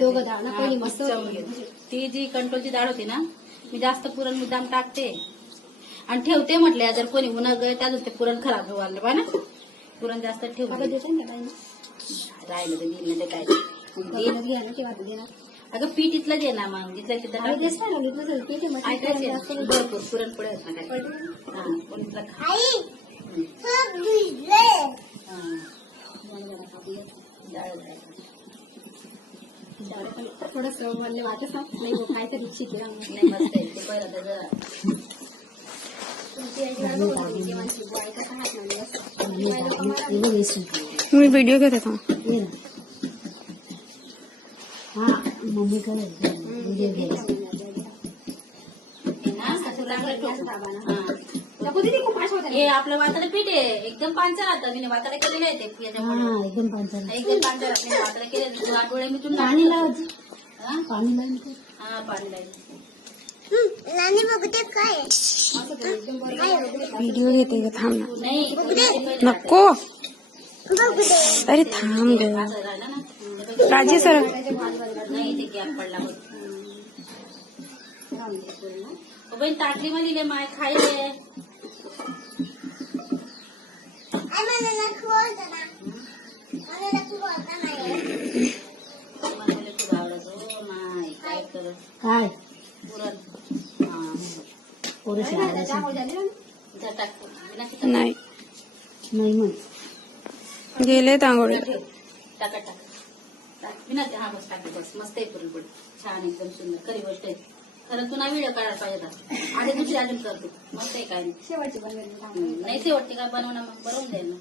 दोघं डाळ ना पहिली मस्त ती जी कंट्रोलची डाळ होती ना, मी जास्त पुरण मुद्दाम टाकते आणि ठेवते म्हटले. जर कोणी उन्हा गळे त्याच ते पुरण खराब व्हायला बा ना, पुरण जास्त ठेवते. राहिलं तर दिलं ते काय अगं पीठ इथलं दे ना, मग इथलं तिथं ऐकायचं भरपूर पुरणपोळ्या होत ना काय. थोडस म्हणले वाटत नाही काहीतरी शिकला नाही. मस्त आहे ते पहिलं त्याचं. मी व्हिडिओ घेत होता. मम्मी व्हिडिओ हे आपलं वाटाणे पीठ आहे, एकदम पांचर राहतं. मी वाटाणे केलेले आहे ते याच्यामुळे एकदम पांचर एकदम पांचर. मी वाटाणे केले आठवडे मी तुला पाणी लावायचं. पाणी लावून हा पाणी लावायचं. व्हिडिओ घेते ग, थांब ना. नाही नको अरे थांब ग. राजी सर नाही ते गॅप पडला बहीण. ताटली मध्ये लिहिले माय खायले. खूप आवडत हो माय. काय करत काय पुरण पोरं नाही नाही मग गेले आंघोळी. टाका विना हा बस टाकले बस. मस्त आहे पुरणपोळी, छान एकदम सुंदर. खरी गोष्ट आहे. खरं तुला व्हिडिओ काढायला पाहिजे आता. आधी दुसरी अजून करतो. मस्त आहे काय नाही. शेवटची नाही शेवटची काय बनवणं मग बनवून जाईल ना.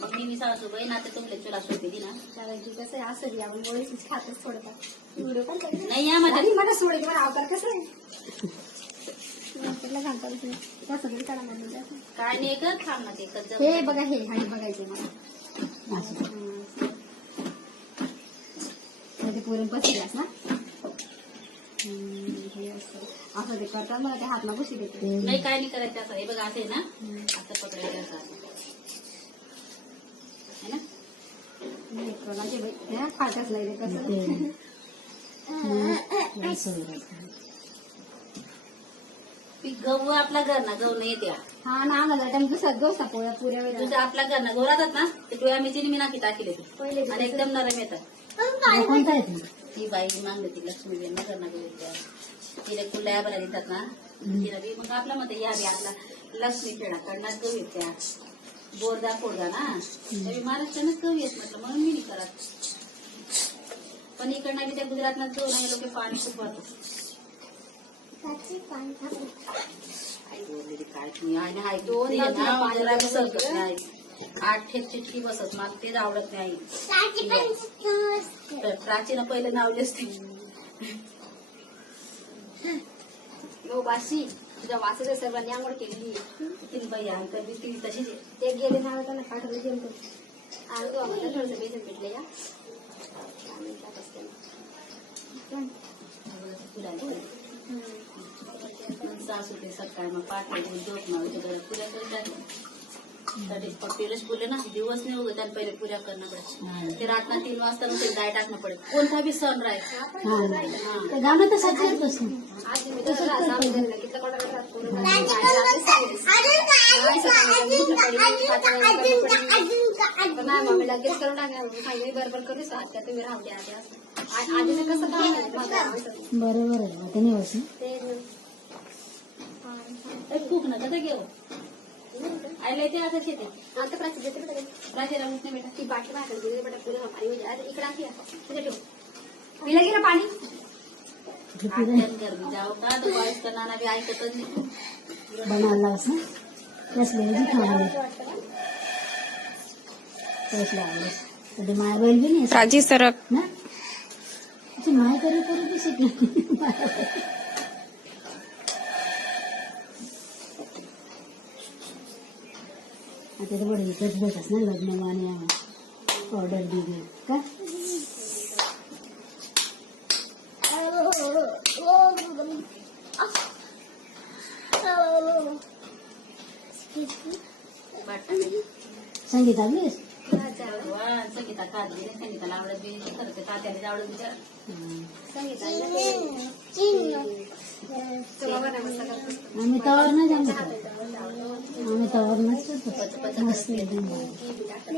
मग मी सांगतो बहीण आता तुमच्या तुला सोपी दिली ना. कसं आहे असं आपण गोळीच खातच सोडतात. व्हिडिओ पण नाही या माझ्या मला सोडायचं मला अवतार कसं आहे काय नाही कर थांब ना ते हे बघा. हे आणि बघायचं मला पुरण पसरलास ना. असं ते करतात मला ते हात ना बशी देते. नाही काय नाही करायचं असं. हे बघा असं आहे ना, असं पकडायचं असं है ना. खातच नाही कसं गहू आपला घर ना गहू नाही येते. हा ना आम्हाला दुसरा दोस्ता पोळ्या पुऱ्या तुझ्या आपल्या घर ना गहू राहतात ना, ते डोळ्या मिरची मी नाकी टाकले पहिले आणि एकदम नरम येतात. कोणता आहे ती बाई मागली ती लक्ष्मी बेन घर ना गहू तिला कुल्या बऱ्या देतात ना. तिला बी मग आपल्या मध्ये या बी आपला लक्ष्मी खेळा कडणार गहू येत त्या बोरदा फोडदा ना. तरी महाराष्ट्रानंच गहू येत म्हटलं म्हणून मी नाही करत. पण इकडनं बी त्या गुजरातनाच गहू नाही लोक पाणी खूप वाटतं. काय दोन 8 चिटकी बसत मला तेच आवडत नाही. प्राचीन पहिले नावले असते. बाशी तुझ्या वासाच्या सर्वांनी आंघोळ केलेली. तीन बाई आहे तर ती तशीच ते गेले ना त्यांना पाठवलं जेवतो. आणि आम्हाला थोडंसं बेसन भेटले या सासू ते सकाळ मग पाठ झोप ना पुऱ्या करतात. पप्पीलाच बोलले ना दिवस नाही उगत आणि पहिले पुऱ्या करणं पडत. ते रातना 3 वाजता मग ते डाय टाकणं पडेल. कोणता बी सण राहील गाणं तसंच येतच मम्मी लगेच करून टाकणार बरोबर करू शकता तुम्ही राहू द्या. आधीच कसं बरोबर आहे ते खूप नका तर घेऊ आयला ते आता शेते आता प्राची देते बेटा. प्राचीला उठणे बेटा. ती बाटली भाकरी गेली बेटा पुढे पाणी इकडे आधी ठेव. पिला गेलं पाणी गर्दी जाऊ का तो बाईस करणारा बी ऐकतच नाही. बनायला माय बैल बी नाही राजी सरक ना. माय करू करू बी शिकली. आता तर बरं इथंच भेटस ना लग्न आणि ऑर्डर दिली का. संगीता बी संगीता का बी नाही संगीताला आवडत बी नाही खरं ते तात्याला आवडत बिचारा तुला बनायचं करत आम्ही तवर नाही जमत हाताला आम्ही तवर नसतो पच पच करते. की बी टाकत